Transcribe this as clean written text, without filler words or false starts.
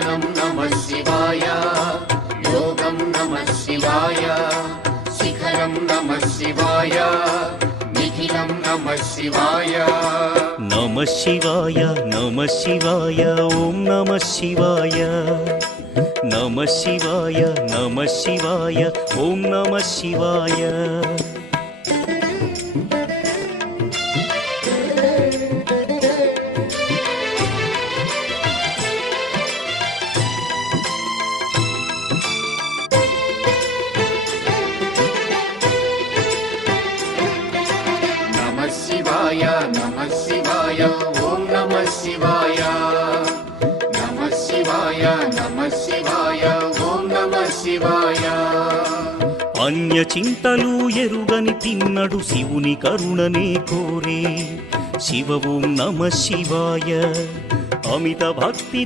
ध्यानं नमः शिवाय योगं नमः शिवाय शिखरं नमः शिवाय निखिलं नमः शिवाय नमः शिवाय ॐ नमः शिवाय नमः शिवाय ॐ नमः शिवाय नमः शिवाय ॐ नमः शिवाय नमः शिवाय ॐ नमः शिवाय अन्य చింతలు ఎరుగని తిన్నడు శివుని కరుణనే కోరే శివ ఓం నమ శివాయ అమిత భక్తి